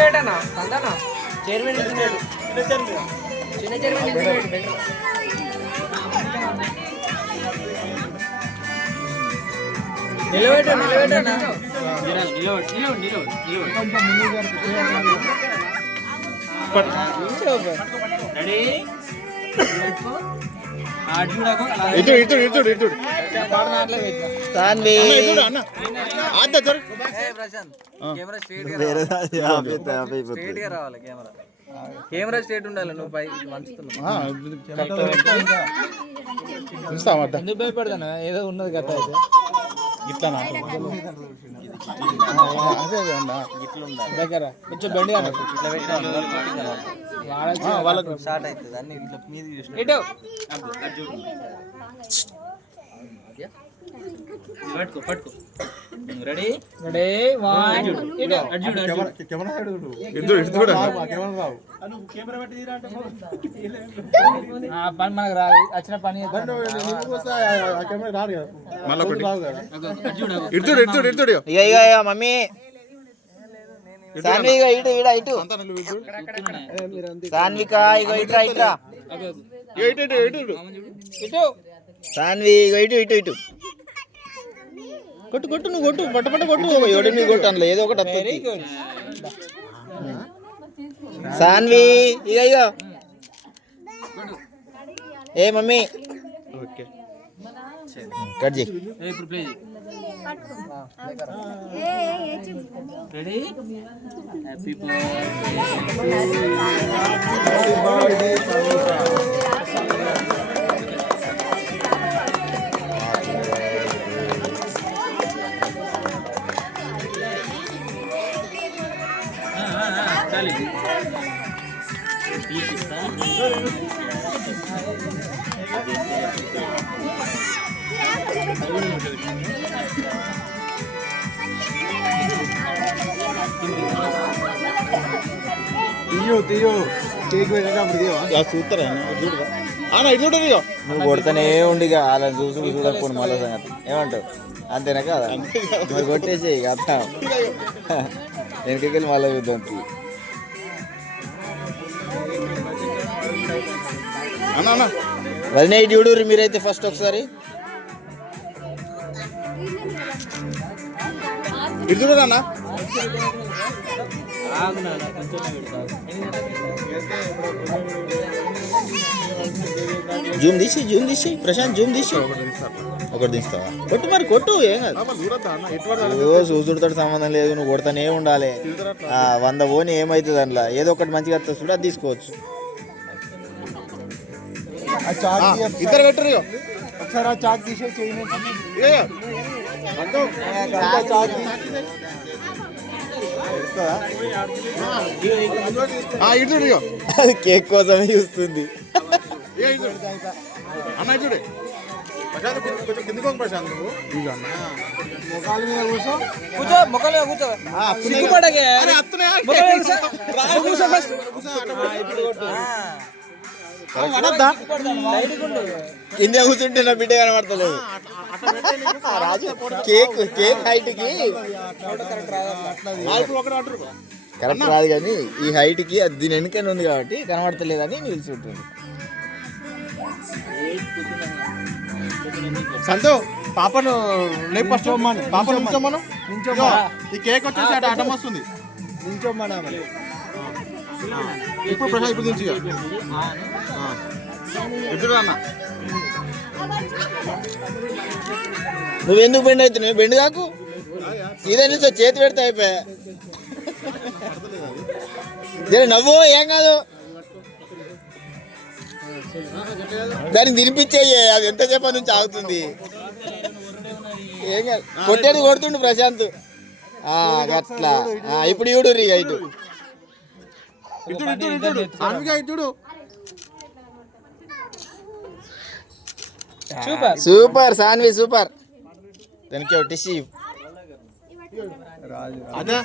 పెట్టనా సంతానా చైర్మన్ చిన్న చైర్మన్ నిలబెట్టు నిలబెట్టనా కెమెరా స్ట్రేట్ ఉండాలి. నువ్వు పై ఎందుకు భయపడతాను? ఏదో ఉన్నది కథ అయితే ఇట్లా దగ్గర కొంచెం బండి వాళ్ళకు స్టార్ట్ అవుతుంది అన్ని ఇట్లా మీద ఇటు పట్టుకో పట్టుకో రెడీ రెడీ వన్ పని మనకు రాదు వచ్చిన పని మమ్మీ సాన్విక ఇటు ఇడ ఇటు సాన్విక ఇగో ఇట్రా ఇట్రా ఇటు సాన్వి ఇగో ఇటు ఇటు ఇటు కొట్టు కొట్టు నువ్వు కొట్టు పట్ట పట్ట కొట్టు ఎవడు నువ్వు కొట్టు అందులో ఏదో ఒకటి వస్తుంది. సాన్వి ఇగో ఇగో ఏ మమ్మీ కట్ చేయి రెడీ హ్యాపీ బర్త్డే నువ్వు కొడుతూనే ఉండి అలా చూసి చూడకపోను మళ్ళీ సంగతి ఏమంటావు? అంతేనా కాదా? మరి కొట్టేసేయి కదా వెనకకెళ్ళి మళ్ళీ చూద్దాం. వదిన చూడు మీరైతే ఫస్ట్ ఒకసారి అన్న జూమ్ తీసి ప్రశాంత్ జూమ్ తీసి ఒకటి తీస్తావా? కొట్టు మరి కొట్టు ఏం కాదు. చూసుడుతో సంబంధం లేదు, నువ్వు కొడతానే ఉండాలి. 100 పోని ఏమవుతుంది అందులో ఏదో ఒకటి మంచిగా వస్తుంది చూడ అది తీసుకోవచ్చు. ఇద్దరు పెట్టరు ఒకసారి ఆ చాక్ తీసే అది కేక్ కోసమే చూస్తుంది. అన్న చూడే కొంచెం కిందకి ప్రశాంత్ ముఖాల మీద కూర్చో కూర్చో ముఖాల మీద కూర్చో కింద కూర్చుంటే నా బిడ్డ కనబడతలేదు. కేక్ హైట్ కి కరెక్ట్ రాదు కానీ ఈ హైట్ కి అది దీని వెనుకనే ఉంది కాబట్టి కనబడతలేదని నిలిచిపెట్టింది. సంతో పాపను ఫస్ట్ పాపను నించోమను. ఈ కేక్ వచ్చేసి అటు అడ్డం వస్తుంది. నించోమన్నా ఇప్పుడు ప్రసాద్ ఇప్పుడు దించు అన్న. నువ్వెందుకు బెండ్ అవుతున్నావు? బెండ్ కాకు ఇదే నుంచి చేతి పెడితే అయిపోయా. నవ్వు ఏం కాదు, దాన్ని తినిపించేయి. అది ఎంతసేపు నుంచి ఆగుతుంది. ఏం కాదు, కొట్టేది కొడుతుండు ప్రశాంత్ అట్లా. ఇప్పుడు చూడు రీ ఇటు సూపర్ సాన్వి సూపర్. దానికి టిష్యూ అదే